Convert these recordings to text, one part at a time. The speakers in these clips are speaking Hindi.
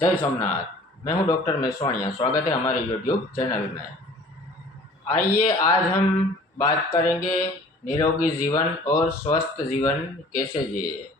जय सोमनाथ। मैं हूं डॉक्टर मेसवाणिया। स्वागत है हमारे यूट्यूब चैनल में। आइए आज हम बात करेंगे निरोगी जीवन और स्वस्थ जीवन कैसे जिए।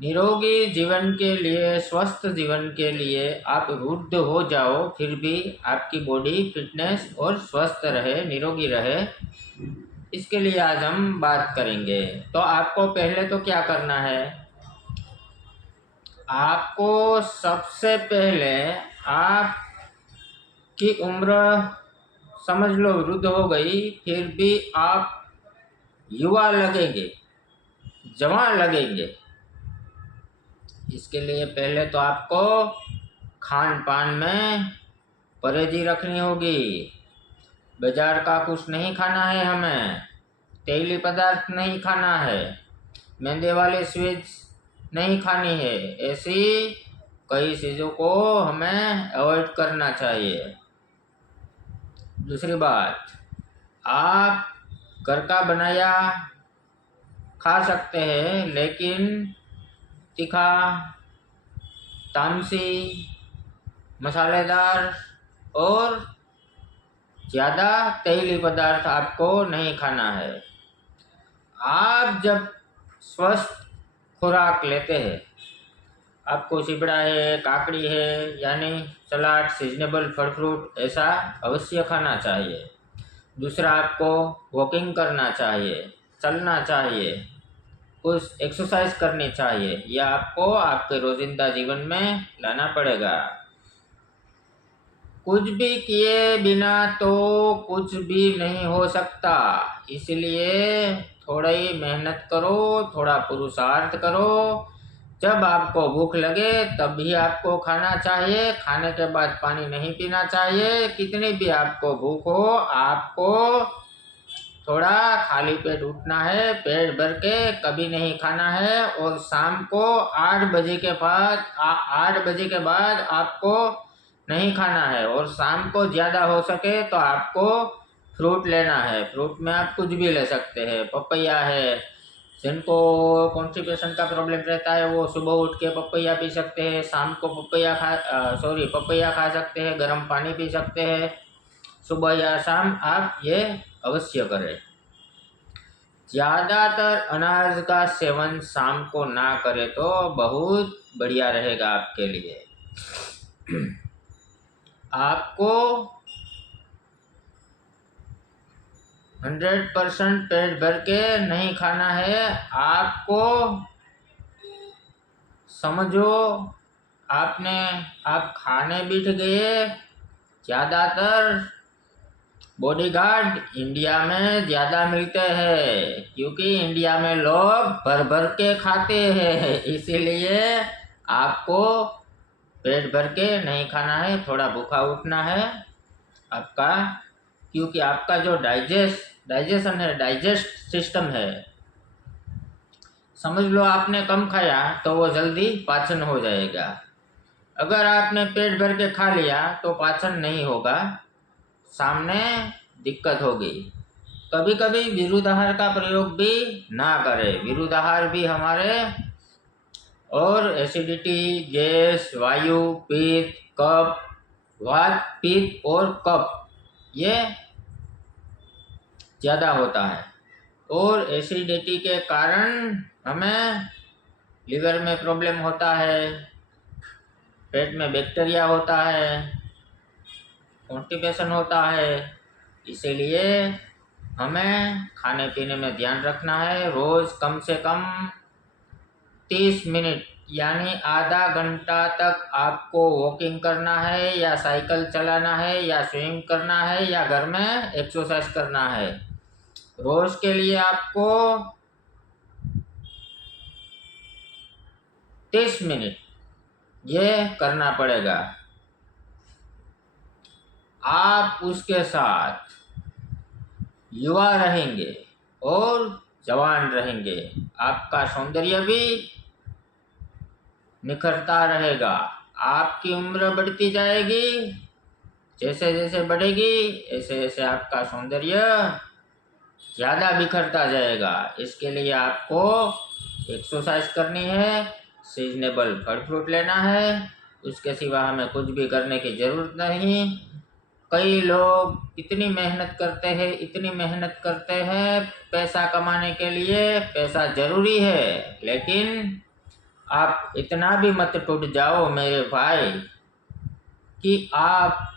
निरोगी जीवन के लिए, स्वस्थ जीवन के लिए आप वृद्ध हो जाओ फिर भी आपकी बॉडी फिटनेस और स्वस्थ रहे, निरोगी रहे, इसके लिए आज हम बात करेंगे। तो आपको पहले तो क्या करना है, आपको सबसे पहले आपकी उम्र समझ लो वृद्ध हो गई, फिर भी आप युवा लगेंगे, जवान लगेंगे। इसके लिए पहले तो आपको खान पान में परहेजी रखनी होगी। बाजार का कुछ नहीं खाना है, हमें तेली पदार्थ नहीं खाना है, मैदे वाले स्वीट्स नहीं खानी है। ऐसी कई चीज़ों को हमें अवॉइड करना चाहिए। दूसरी बात, आप घर का बनाया खा सकते हैं, लेकिन तीखा, तामसी, मसालेदार और ज़्यादा तेली पदार्थ आपको नहीं खाना है। आप जब स्वस्थ खुराक लेते हैं, आपको चिबड़ा है, काकड़ी है, यानी सलाद, सीजनेबल फल फ्रूट ऐसा अवश्य खाना चाहिए। दूसरा, आपको वॉकिंग करना चाहिए, चलना चाहिए, कुछ एक्सरसाइज करनी चाहिए। यह आपको आपके रोजिंदा जीवन में लाना पड़ेगा। कुछ भी किए बिना तो कुछ भी नहीं हो सकता, इसलिए थोड़ी मेहनत करो, थोड़ा पुरुषार्थ करो। जब आपको भूख लगे तब भी आपको खाना चाहिए, खाने के बाद पानी नहीं पीना चाहिए। कितनी भी आपको भूख हो, आपको थोड़ा खाली पेट उठना है, पेट भर के कभी नहीं खाना है। और शाम को 8 बजे के बाद 8 बजे के बाद आपको नहीं खाना है। और शाम को ज़्यादा हो सके तो आपको फ्रूट लेना है। फ्रूट में आप कुछ भी ले सकते हैं, पपैया है, जिनको कॉन्स्टिपेशन का प्रॉब्लम रहता है वो सुबह उठ के पपैया पी सकते हैं, शाम को पपैया खा सकते हैं, गर्म पानी पी सकते हैं। सुबह या शाम आप ये अवश्य करें। ज़्यादातर अनाज का सेवन शाम को ना करें तो बहुत बढ़िया रहेगा आपके लिए। आपको 100% पेट भर के नहीं खाना है। आपको समझो आप खाने बैठ गए। ज़्यादातर बॉडीगार्ड इंडिया में ज़्यादा मिलते हैं, क्योंकि इंडिया में लोग भर भर के खाते हैं। इसीलिए आपको पेट भर के नहीं खाना है, थोड़ा भूखा उठना है आपका, क्योंकि आपका जो डाइजेशन है, डाइजेस्ट सिस्टम है, समझ लो आपने कम खाया तो वो जल्दी पाचन हो जाएगा। अगर आपने पेट भर के खा लिया तो पाचन नहीं होगा, सामने दिक्कत होगी। कभी कभी विरुद्धाहार का प्रयोग भी ना करें। विरुद्धाहार भी हमारे और एसिडिटी, गैस, वायु, पित्त, कफ, वात, पित्त और कफ ये ज़्यादा होता है। और एसिडिटी के कारण हमें लीवर में प्रॉब्लम होता है, पेट में बैक्टीरिया होता है, कॉन्स्टिपेशन होता है। इसीलिए हमें खाने पीने में ध्यान रखना है। रोज़ कम से कम 30 मिनट यानी आधा घंटा तक आपको वॉकिंग करना है, या साइकिल चलाना है, या स्विमिंग करना है, या घर में एक्सरसाइज करना है। रोज़ के लिए आपको 30 मिनट ये करना पड़ेगा। आप उसके साथ युवा रहेंगे और जवान रहेंगे। आपका सौंदर्य भी निखरता रहेगा। आपकी उम्र बढ़ती जाएगी, जैसे जैसे बढ़ेगी ऐसे ऐसे आपका सौंदर्य ज़्यादा बिखरता जाएगा। इसके लिए आपको एक्सरसाइज करनी है, सीजनेबल फल फ्रूट लेना है, उसके सिवा हमें कुछ भी करने की ज़रूरत नहीं। कई लोग इतनी मेहनत करते हैं, इतनी मेहनत करते हैं पैसा कमाने के लिए। पैसा ज़रूरी है, लेकिन आप इतना भी मत टूट जाओ मेरे भाई कि आप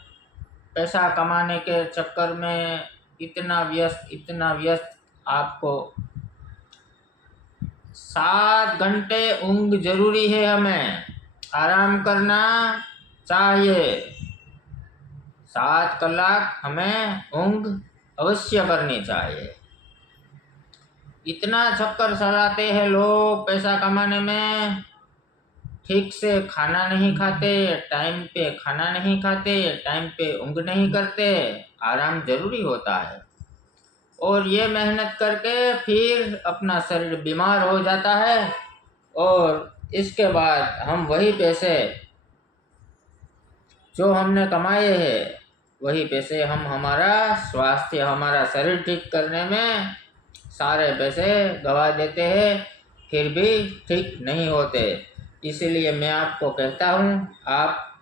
पैसा कमाने के चक्कर में इतना व्यस्त आपको 7 घंटे ऊँग जरूरी है, हमें आराम करना चाहिए। 7 कलाक हमें ऊँग अवश्य करनी चाहिए। इतना चक्कर चलाते हैं लोग पैसा कमाने में, ठीक से खाना नहीं खाते, टाइम पे खाना नहीं खाते, टाइम पे ऊँग नहीं करते। आराम जरूरी होता है, और ये मेहनत करके फिर अपना शरीर बीमार हो जाता है, और इसके बाद हम वही पैसे जो हमने कमाए हैं वही पैसे हम हमारा स्वास्थ्य, हमारा शरीर ठीक करने में सारे पैसे गवा देते हैं, फिर भी ठीक नहीं होते। इसीलिए मैं आपको कहता हूँ, आप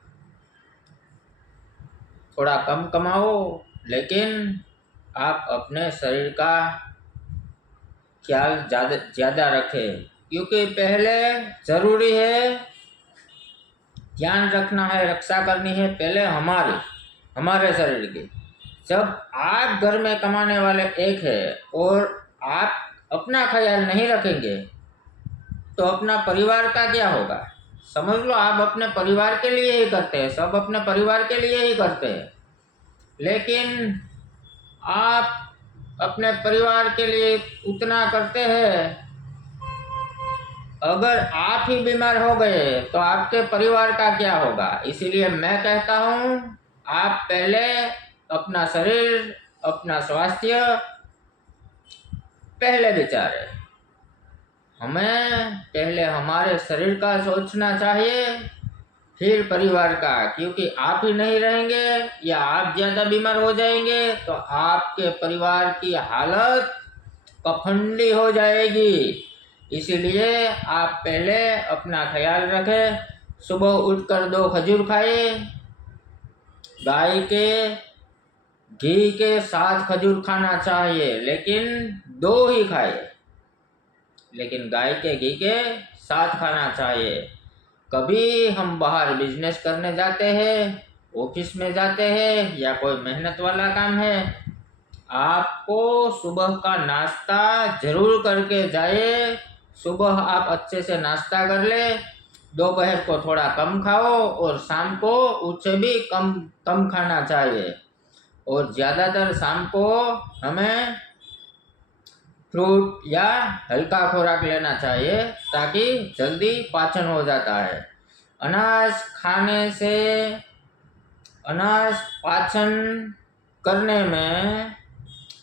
थोड़ा कम कमाओ, लेकिन आप अपने शरीर का ख्याल ज़्यादा रखें, क्योंकि पहले ज़रूरी है, ध्यान रखना है, रक्षा करनी है पहले हमारे शरीर की। जब आप घर में कमाने वाले एक है और आप अपना ख्याल नहीं रखेंगे तो अपना परिवार का क्या होगा? समझ लो, आप अपने परिवार के लिए ही करते हैं, सब अपने परिवार के लिए ही करते हैं, लेकिन आप अपने परिवार के लिए उतना करते हैं, अगर आप ही बीमार हो गए तो आपके परिवार का क्या होगा? इसीलिए मैं कहता हूँ, आप पहले अपना शरीर, अपना स्वास्थ्य पहले विचारें। हमें पहले हमारे शरीर का सोचना चाहिए, फिर परिवार का, क्योंकि आप ही नहीं रहेंगे या आप ज़्यादा बीमार हो जाएंगे तो आपके परिवार की हालत पखंडी हो जाएगी। इसीलिए आप पहले अपना ख्याल रखें। सुबह उठकर 2 खजूर खाए, गाय के घी के साथ खजूर खाना चाहिए, लेकिन 2 ही खाए, लेकिन गाय के घी के साथ खाना चाहिए। कभी हम बाहर बिजनेस करने जाते हैं, ऑफिस में जाते हैं, या कोई मेहनत वाला काम है, आपको सुबह का नाश्ता जरूर करके जाए। सुबह आप अच्छे से नाश्ता कर ले, दोपहर को थोड़ा कम खाओ, और शाम को उससे भी कम खाना चाहिए, और ज़्यादातर शाम को हमें फ्रूट या हल्का खुराक लेना चाहिए, ताकि जल्दी पाचन हो जाता है। अनाज खाने से अनाज पाचन करने में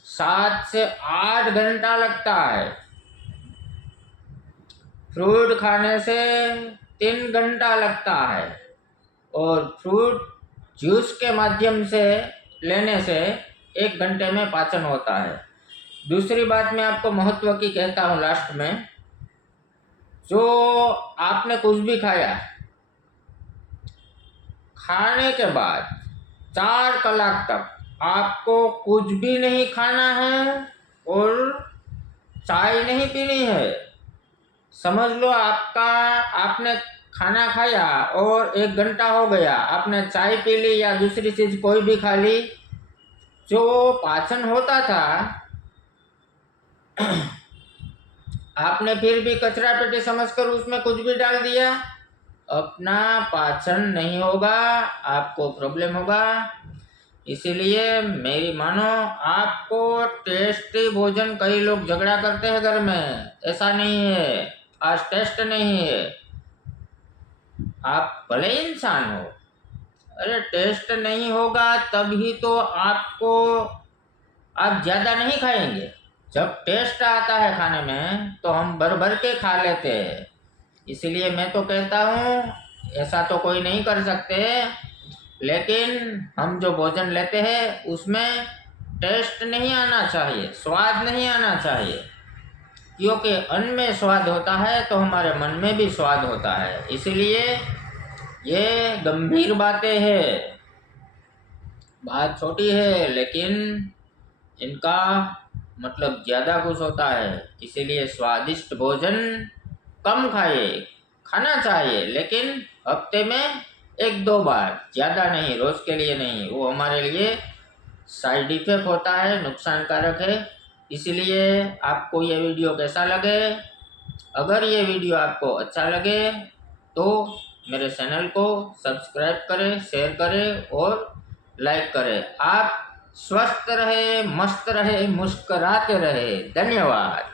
7 से 8 घंटा लगता है। फ्रूट खाने से 3 घंटा लगता है, और फ्रूट जूस के माध्यम से लेने से 1 घंटे में पाचन होता है। दूसरी बात मैं आपको महत्व की कहता हूँ लास्ट में, जो आपने कुछ भी खाया, खाने के बाद 4 कलाक तक आपको कुछ भी नहीं खाना है और चाय नहीं पीनी है। समझ लो, आपने खाना खाया और 1 घंटा हो गया, आपने चाय पी ली या दूसरी चीज़ कोई भी खा ली, जो पाचन होता था आपने फिर भी कचरा पेटी समझकर उसमें कुछ भी डाल दिया, अपना पाचन नहीं होगा, आपको प्रॉब्लम होगा। इसीलिए मेरी मानो, आपको टेस्टी भोजन, कई लोग झगड़ा करते हैं घर में, ऐसा नहीं है, आज टेस्ट नहीं है। आप भले इंसान हो, अरे टेस्ट नहीं होगा तभी तो आप ज़्यादा नहीं खाएंगे। जब टेस्ट आता है खाने में तो हम भर भर के खा लेते हैं। इसीलिए मैं तो कहता हूँ, ऐसा तो कोई नहीं कर सकते, लेकिन हम जो भोजन लेते हैं उसमें टेस्ट नहीं आना चाहिए, स्वाद नहीं आना चाहिए, क्योंकि अन्न में स्वाद होता है तो हमारे मन में भी स्वाद होता है। इसीलिए ये गंभीर बातें हैं, बात छोटी है लेकिन इनका मतलब ज़्यादा कुछ होता है। इसीलिए स्वादिष्ट भोजन कम खाए, खाना चाहिए लेकिन हफ्ते में 1-2 बार, ज़्यादा नहीं, रोज़ के लिए नहीं। वो हमारे लिए साइड इफेक्ट होता है, नुकसानकारक है। इसलिए आपको ये वीडियो कैसा लगे, अगर ये वीडियो आपको अच्छा लगे तो मेरे चैनल को सब्सक्राइब करें, शेयर करें और लाइक करें। आप स्वस्थ रहे, मस्त रहे, मुस्कुराते रहे। धन्यवाद।